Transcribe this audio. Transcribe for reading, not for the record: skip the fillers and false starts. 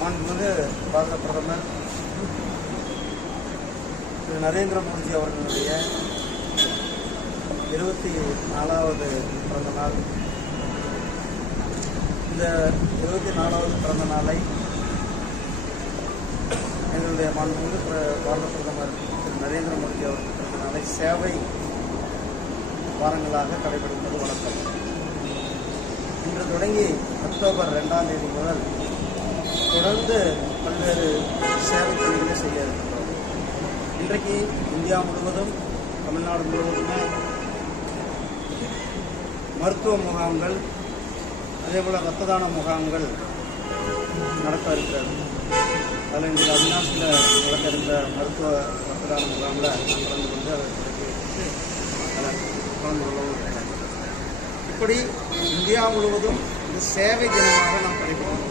மாண்புமிகு பாரத பிரதமர் திரு நரேந்திர மோடி அவர்களுடைய 24வது பிறந்த நாள். இந்த 24வது பிறந்த நாளை எங்களுடைய மாண்புமிகு பாரத பிரதமர் திரு நரேந்திர மோடி அவர்கள் பிறந்த நாளை சேவை வாரங்களாக கடைபிடிப்பது வழக்கம். இன்று தொடங்கி அக்டோபர் 2ஆம் தேதி முதல் தொடர்ந்து பல்வேறு சேவை பணிகளை செய்ய இருக்கின்றோம். இன்றைக்கு இந்தியா முழுவதும், தமிழ்நாடு முழுவதுமே மருத்துவ முகாம்கள், அதேபோல் இரத்த தான முகாம்கள் நடக்க இருக்கிறது. அதில் இன்றைக்கு அவிநாசியில் நடக்க இருந்த மருத்துவ இரத்த தான முகாமில் கலந்து கொண்டு அதை தொடங்கி வைத்து அதில் கலந்து கொள்ளவும். இப்படி இந்தியா முழுவதும் இந்த சேவை தினமாக நாம் கடைபிடிக்கிறோம்.